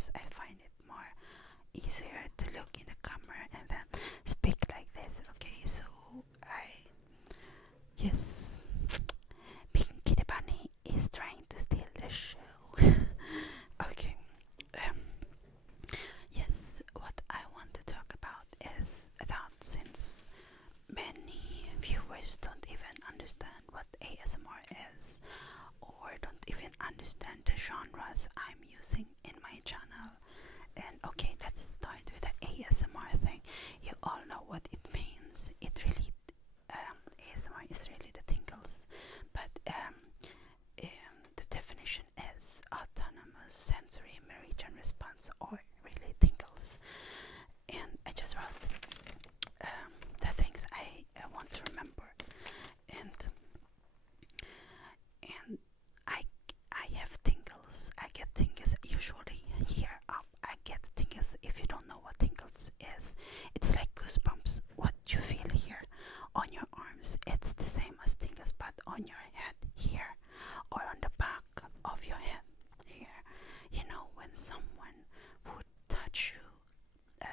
because I find it more easier to look in the camera and then speak like this. Okay, so yes, Pinky the Bunny is trying to steal the show. Okay, yes, what I want to talk about is that since many viewers don't even understand what ASMR is, or don't even understand the genres I'm using in my channel. And okay, let's start with the ASMR thing. You all know what it means. It really, ASMR is really the tingles, but the definition is autonomous sensory meridian response, or really tingles. And I just wrote the things I want to remember, and I have tingles. I get tingles usually here up. I get tingles. If you don't know what tingles is, it's like goosebumps. What you feel here on your arms, it's the same as tingles, but on your head here, or on the back of your head here. You know, when someone would touch you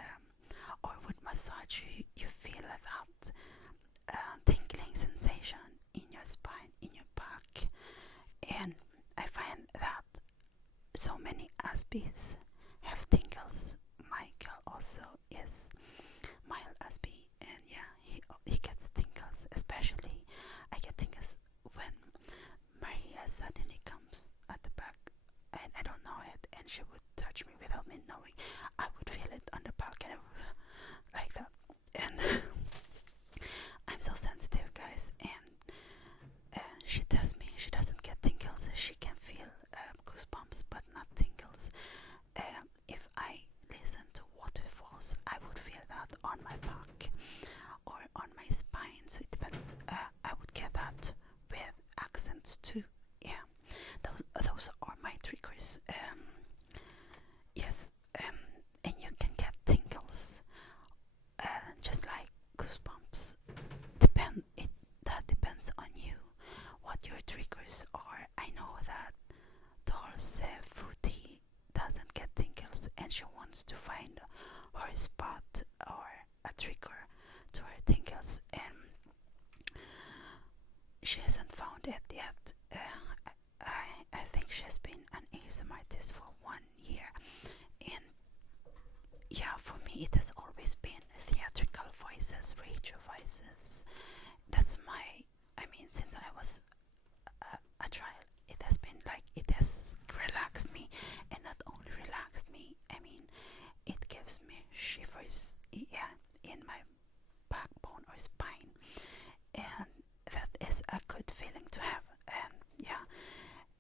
or would massage you, you feel that tingling sensation in your spine, in your back. And I find that so many Asbies have tingles. Michael also is mild Asbie, and yeah, he gets tingles. Especially, I get tingles when Maria suddenly comes at the back, and I don't know it, and she would touch me without me knowing. I would feel it on the back, and like that. And I'm so sensitive, guys, and she tells me she doesn't get tingles. She can feel goosebumps, but not tingles. If I listen to waterfalls, I would feel that on my back or on my spine. So it depends. I would get that with accents too. Yeah, those are my triggers. Yes, and you can get tingles, just like goosebumps. That depends on you, what your triggers are. I know that Dolce Foodie doesn't get tingles, and she wants to find her spot or a trigger to her tingles, and she hasn't found it yet. I think she's been an ASMR artist for 1 year, and yeah, for me it has always been theatrical voices, radio voices. That's since I was a child, it has been like, it has relaxed me, and not only relaxed me, it gives me shivers, yeah, in my backbone or spine, and that is a good feeling to have. And yeah,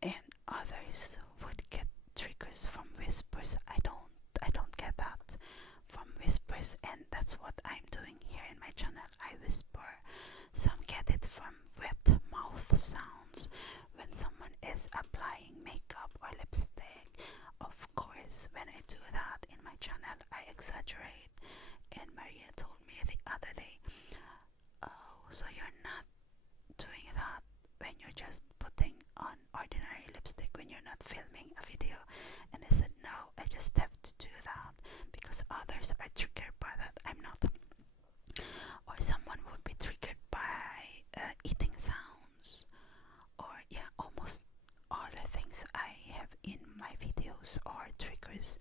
and others would get triggers from whispers. I don't get that from whispers, and that's what I'm doing here in my channel. I whisper. Some get it from wet mouth sounds when someone is applying makeup or lipstick. Of course, when I do that in my channel, I exaggerate. And Maria told me the other day, "Oh, so you're not doing that when you're just putting on ordinary lipstick when you're not filming a video?" And I said, "No, I just have to do that because others are triggered by that. I'm not." Or someone would be triggered by eating sounds, or yeah, almost all the things I have in my videos are triggers,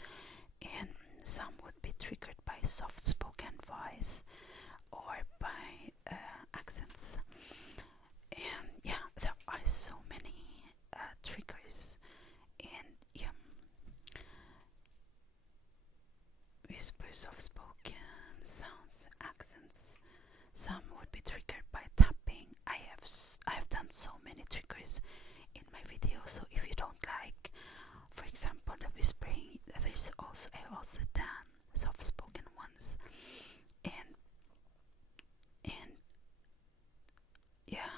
and some would be triggered by soft spoken voice or by accents. And yeah, there are so many triggers, and yeah, whispers, soft spoken sounds, accents. Some would be triggered by tapping. I have done so many triggers in my video. So if you don't like, for example, the whispering, I also done soft spoken ones, and yeah,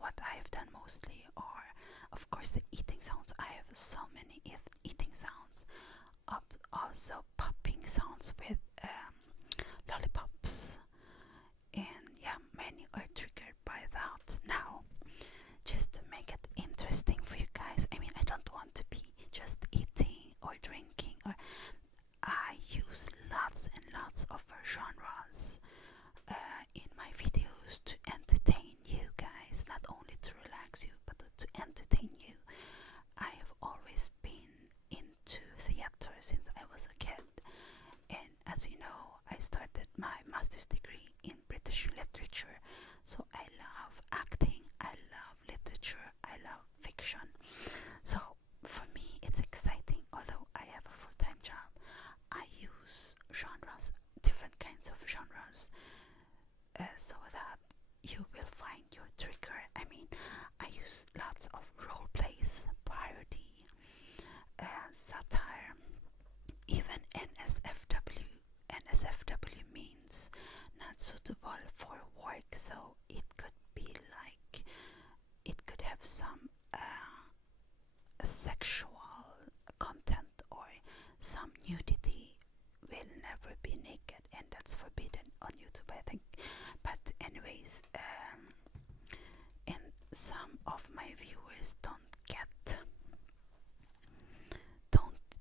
what I've done mostly are, of course, the eating sounds. I have so many eating sounds, also popping sounds with lollipops. And yeah, many are triggered by that. Now, just to make it interesting for you guys, I don't want to be just eating or drinking, or lots and lots of genres in my videos to entertain you guys, not only to relax you but to entertain you. I have always been into theater since I was a kid, and as you know, I started my master's degree in British literature, so I love acting, I love literature, I love fiction. So for me it's exciting. Although I have a full-time job, I use genres, different kinds of genres, so that you will find your trigger. I mean, I use lots of role plays, parody, satire, even NSFW. NSFW means not suitable for work, so it could be like, it could have some sexual content or some nudity. Will never be naked, and that's forbidden on YouTube, I think. But anyways, and some of my viewers don't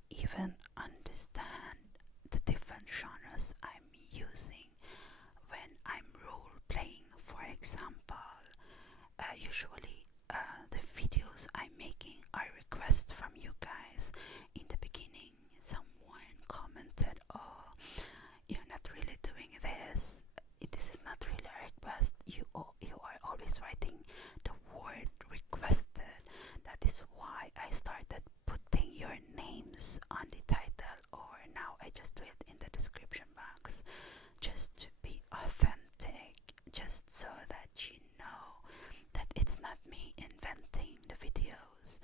even understand the different genres I'm using when I'm role playing. For example, usually the videos I'm making are requests from you guys. In the beginning, someone commented, "Oh, you're not really doing this. This is not really a request. You are always writing the word requested." That is why I started putting your names on the title, or now I just do it in the description box, just to be authentic, just so that you know that it's not me inventing the videos.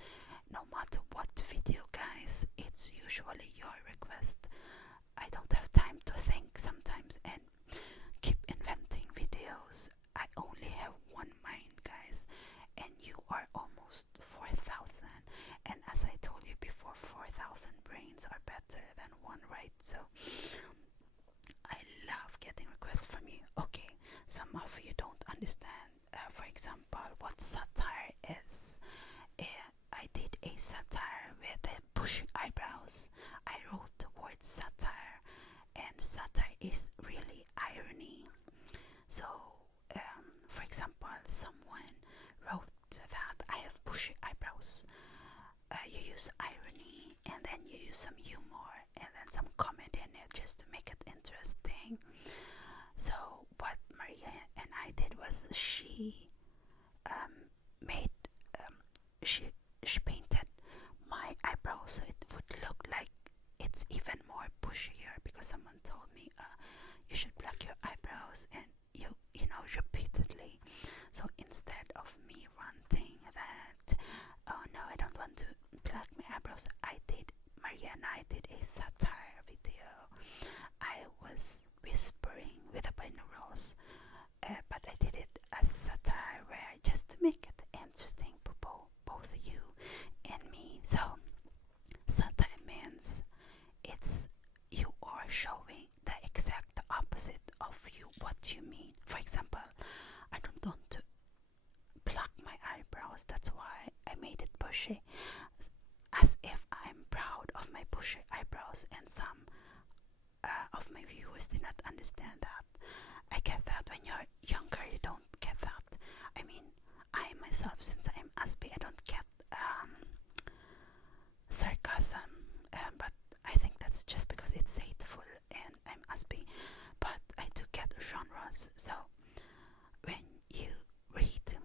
No matter what video, guys, it's usually your request. I don't have time to think sometimes and keep inventing videos. I only have one mind, guys, and you are almost 4,000. And as I told you before, 4,000 brains are better than one, right? So I love getting requests from you. Okay, some of you don't understand, for example, what satire is. I did a satire with the bushy eyebrows. I wrote the word satire, and satire is really irony. So, for example, someone wrote that I have bushy eyebrows. You use irony, and then you use some humor, and then some comedy in it, just to make it interesting. So what Maria and I did was she made she painted my eyebrows so it would look like it's even more bushier, because someone told me you should pluck your eyebrows, and you know, repeatedly. So instead of me ranting that, "Oh no, I don't want to pluck my eyebrows," Maria and I did a satire video. I was whispering with the binaurals, but I did it as satire, where just to make it interesting for both you and me. So satire means it's you are showing the exact opposite of what you mean. For example, I don't want to pluck my eyebrows, that's why I made it bushy, as if I'm proud of my bushy eyebrows, and some of my viewers did not understand that. I get that when you're younger, you don't get that. I mean, I myself, since I'm Aspi, I don't get sarcasm, but I think that's just because it's hateful and I'm Aspi. But I do get genres. So when you read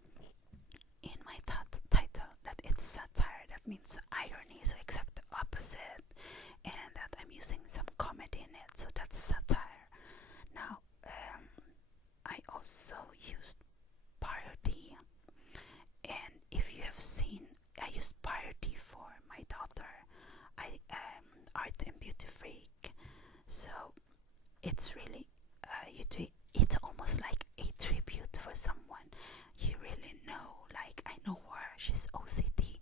in my title that it's satire, that means irony, so exact the opposite, and that I'm using some comedy in it, so that's satire. Now, I also used parody, and if you have seen, I used parody for my daughter. I am art and beauty freak, so it's really it's almost like a tribute for someone you really know. Like, I know her, she's OCD,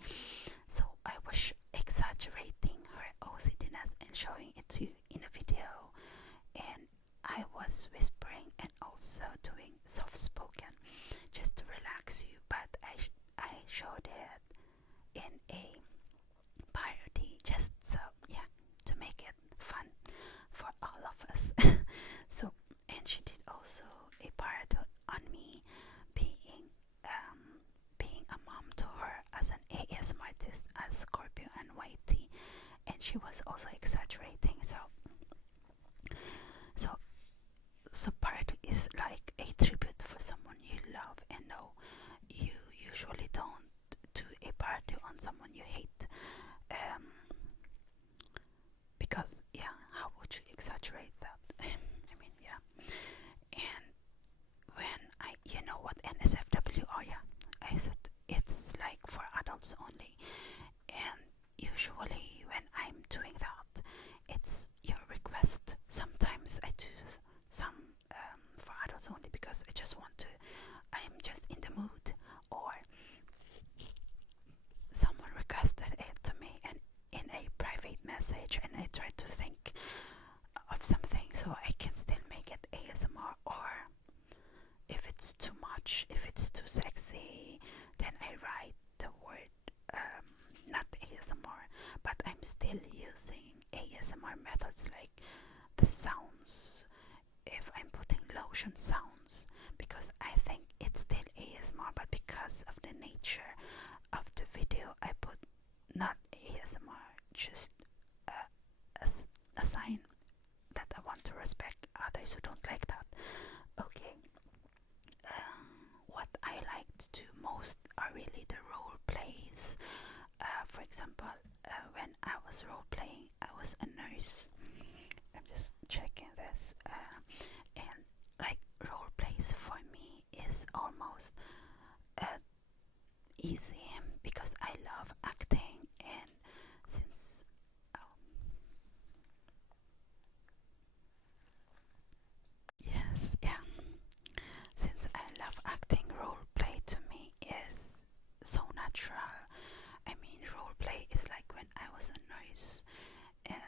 so I was exaggerating her OCDness and showing it to you in a video, and I was whispering and also doing soft spoken just to relax you, but I showed it in a parody, just so, yeah, to make it fun for all of us. someone you hate. Um, because yeah, how would you exaggerate that? I mean, yeah. And when you know what NSFW are, yeah, I said it's like for adults only. And usually when I'm doing that, it's your request. Sometimes I do some for adults only because I just want to, I'm just in the mood, or someone requested it to me and in a private message, and I try to think of something so I can still make it ASMR. Or if it's too much, if it's too sexy, then I write the word not ASMR, but I'm still using ASMR methods like the sounds, if I'm putting lotion sounds, because I think it's still ASMR, but because of the nature of the video I put not ASMR, just as a sign that I want to respect others who don't like that. Okay. What I like to do most are really the role plays. For example, when I was role playing, I was a nurse. I'm just checking this. And like role plays for me is almost easy because I love acting, and since yes, yeah, since I love acting, role play to me is so natural. I mean, role play is like when I was a nurse, and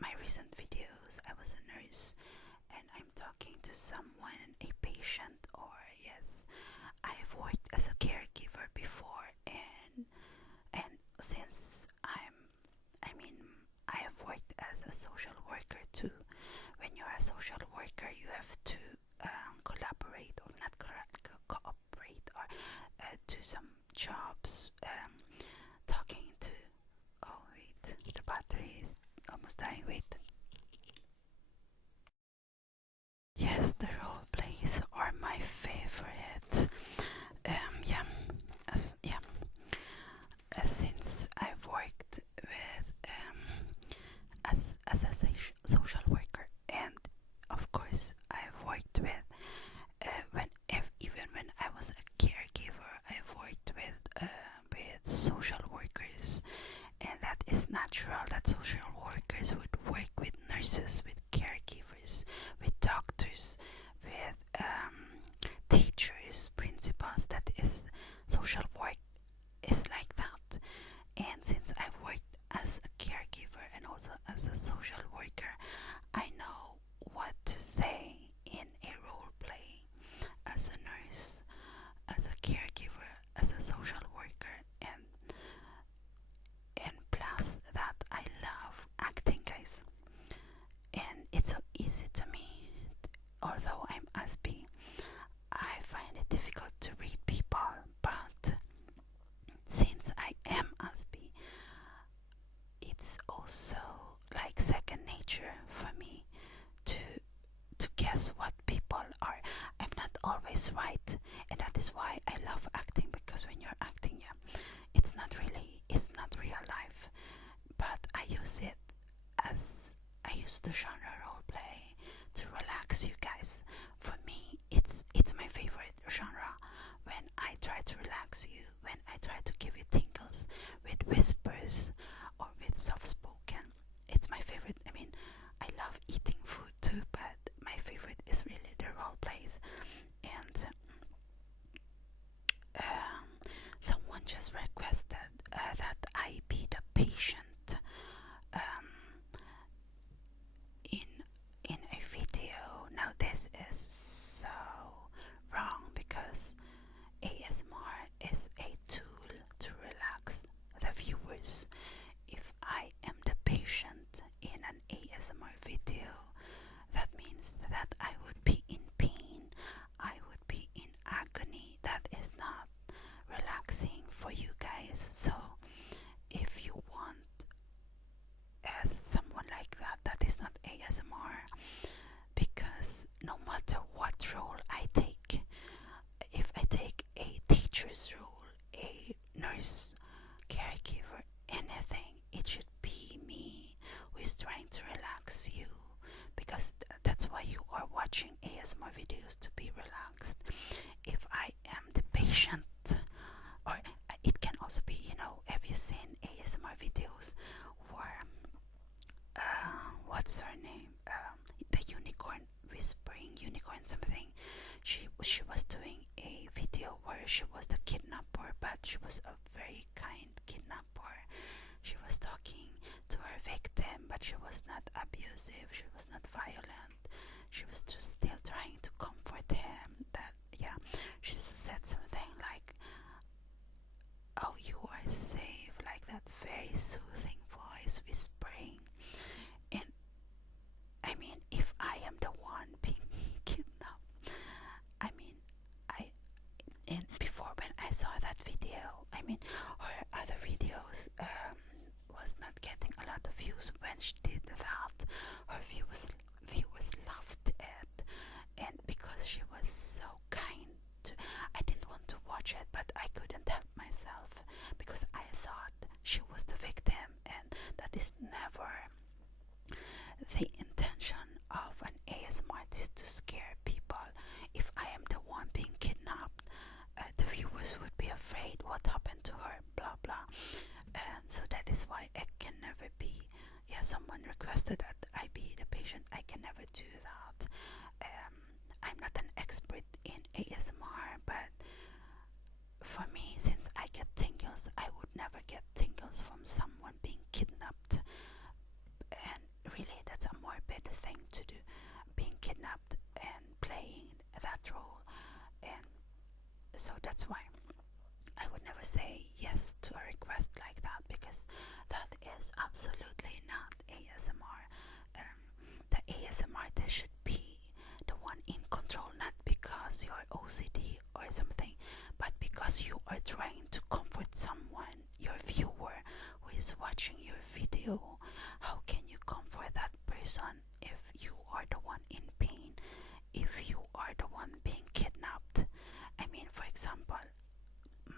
my recent videos, I was a nurse, and I'm talking to someone, a patient, or yes, I've worked as a caregiver before, and since I mean, I have worked as a social worker too. When you're a social worker, you have to collaborate, or not cooperate, or do some jobs, talking to, oh wait, the battery is almost dying, wait. Yes, the role plays are my favorite. Yeah, since I've worked with as a social worker, and of course I've worked with even when I was a caregiver, I've worked with social workers, and that is natural that social workers would work with nurses, with caregivers, with doctors, with teachers, principals. That is social work is like that. And since I've worked as a caregiver and also as a social worker, I know what to say in a role play as a nurse, as a caregiver, as a social worker, and plus that I love acting, guys. And it's so easy to me. Although I'm Aspi, I find it difficult to read people, but since I am Aspi, it's also like second nature for me to guess what people are. I'm not always right, and that is why I love acting, because when you're acting, yeah, it's not real life, but I use the genre role play to relax you guys. For me, it's my favorite genre. When I try to relax you, when I try to give you tingles with whispers or with soft spoken, it's my favorite. I mean, I love eating food too, but my favorite is really the role plays. And someone just requested that I be the patient in is trying to relax you, because that's why you are watching ASMR videos, to be relaxed. If I am the patient, or it can also be, have you seen ASMR videos where what's her name, the unicorn, whispering unicorn something, she was doing a video where she was the kidnapper, but she was a very kind kidnapper. She was talking to her victim, but she was not abusive, she was not violent, she was just still trying to comfort him. That, yeah, she said something like, "Oh, you are safe," like that very soothing voice whispering. And I mean, if I am the one being kidnapped, I mean, and before, when I saw that video, I mean, her other videos was not getting a lot of views. When she did that, her viewers laughed at, and because she was so kind, I didn't want to watch it, but I couldn't help myself, because I thought she was the victim, and that is never the intention of an ASMR artist, to scare people. If I am the one being kidnapped, the viewers would be afraid what happened to her, blah blah. And so that is why I can never be, someone requested that I be the patient. I can never do that. I'm not an expert in ASMR, but for me, since I get tingles, I would never get tingles from someone being kidnapped. And really, that's a morbid thing to do, being kidnapped and playing that role. And so that's why I would never say yes to a request like that, because that is absolutely not ASMR. The ASMR artist should be the one in control, not because you're OCD or something, but because you are trying to comfort someone, your viewer who is watching your video. How can you comfort that person if you are the one in pain, if you are the one being kidnapped? I mean, for example,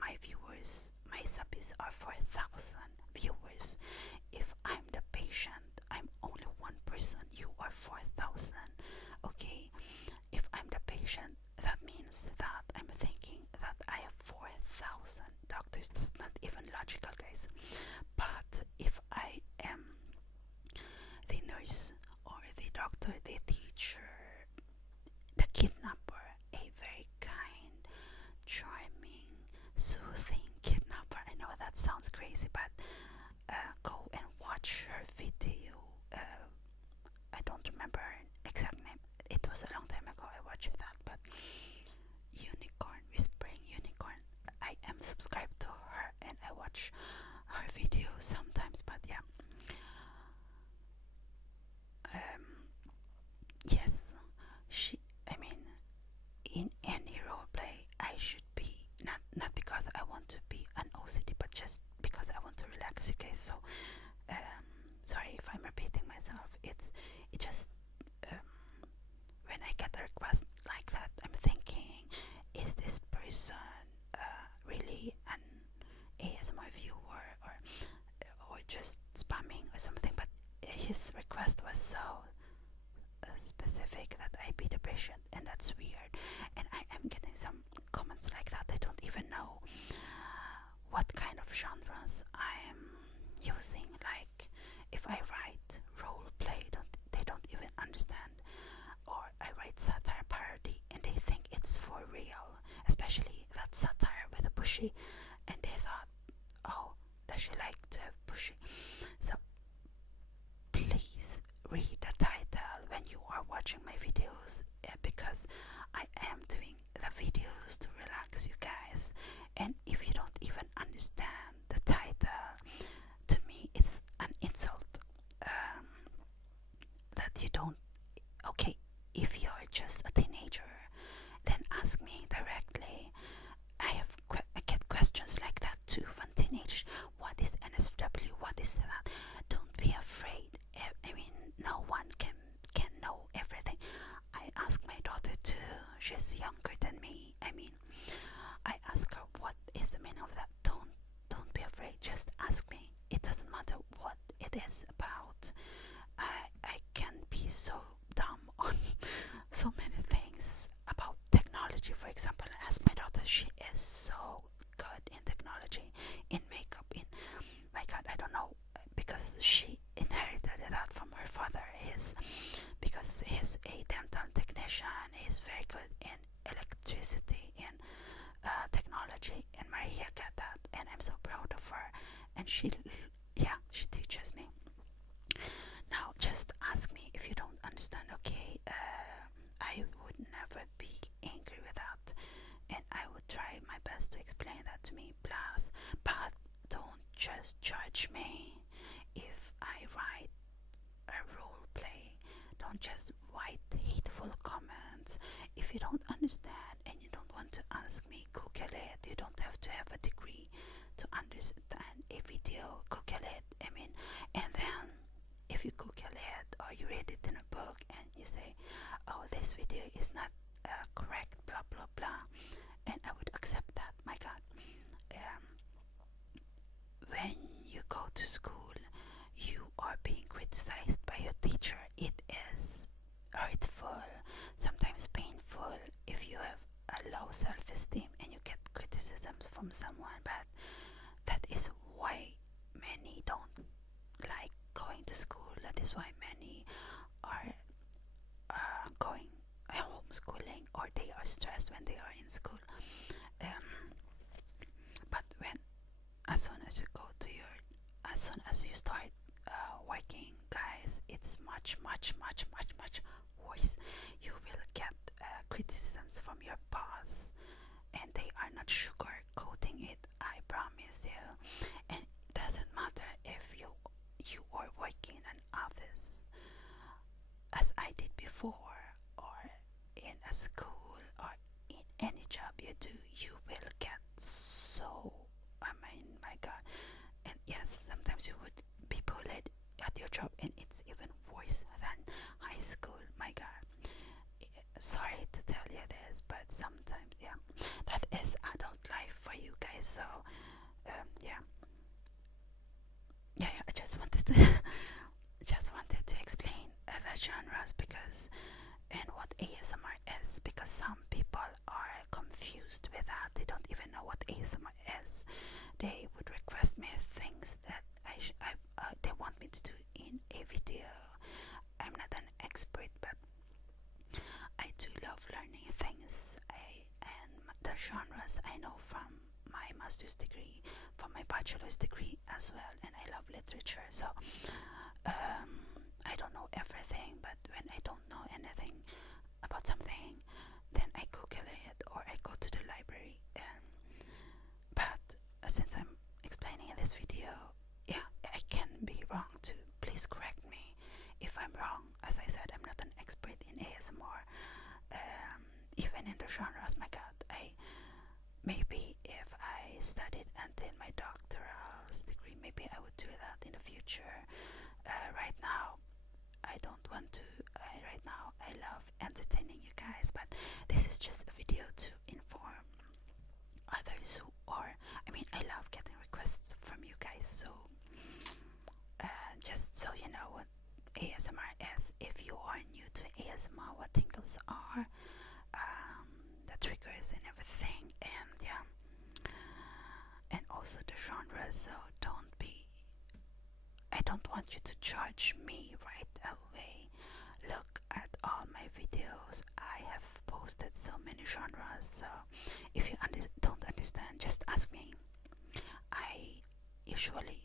my viewers, my subbies are 4,000 viewers. If I'm the patient, I'm only one person, you are 4,000. Okay, if I'm the patient, that means that I'm thinking that I have 4,000 doctors. That's not even logical, guys. But if I am the nurse or the doctor, the teacher, the kidnapper, a very kind, charming, soothing kidnapper. I know that sounds crazy, but go and watch her video. I don't remember her exact name. It was a long time ago I watched that, but Unicorn, Whispering Unicorn. I am subscribed to her and I watch her videos sometimes, but yeah. Yes, I mean, in any role play, I should be, not because I want to be an OCD, but just because I want to relax you guys. So, sorry if I'm repeating myself. It just, when I get a request like that, I'm thinking, is this person really an ASMR viewer, or just spamming or something? But his request was so specific that I be the patient, and that's weird. And I am getting some comments like that. I don't even know what kind of genres I'm using. Like, if I write role play, they don't even understand. Or I write satire parody and they think it's for real, especially that satire with a bushy, and they thought, oh, does she like to have bushy? So please read the title when you are watching my videos, because I am doing the videos to relax you guys. And if you don't even understand the title, to me it's an insult. just write hateful comments. If you don't understand and you don't want to ask me, Google it. You don't have to have a degree to understand a video. Google it. I mean, and then if you Google it or you read it in a book and you say, oh, this video is not correct, blah blah blah, and I would accept that. My God. When you go to school, you are being criticized by your teacher. It is hurtful, sometimes painful if you have a low self-esteem and you get criticisms from someone, but that is why many don't like going to school. That is why many are going homeschooling, or they are stressed when they are in school. But as soon as you as soon as you start working, guys, it's much worse. You will get criticisms from your boss, and they are not sugarcoating it, I promise you. And it doesn't matter if you are working in an office, as I did before, or in a school, or in any job you do, you will get so, I mean, my God. And yes, sometimes you would be bullied at your job, and it's even worse than high school. My God. Sorry to tell you this, but sometimes, yeah, that is adult life for you guys. So, yeah, I just wanted to, explain the genres, because and what ASMR is, because some people are confused with that. They don't even know what ASMR is. They would request me things that they want me to do in a video. I'm not an expert, but I do love learning things. And the genres I know from my master's degree, from my bachelor's degree as well, and I love literature. So I don't know everything, but when I don't know anything about something, then I Google it or I go to the library. But since I'm explaining in this video, yeah, I can be wrong too. Please correct me if I'm wrong. As I said, I'm not an expert in ASMR, even in the genres. My God, maybe if I studied until my doctoral's degree, maybe I would do that in the future. Right now, I don't want to. Right now, I love entertaining you guys, but this is just a video to inform others who are. I mean, I love getting requests from you guys, so just so you know what ASMR is. If you are new to ASMR, what tingles are, the triggers and everything, and yeah, and also the genre. So I don't want you to judge me right away. Look at all my videos. I have posted so many genres, so if you don't understand, just ask me. I usually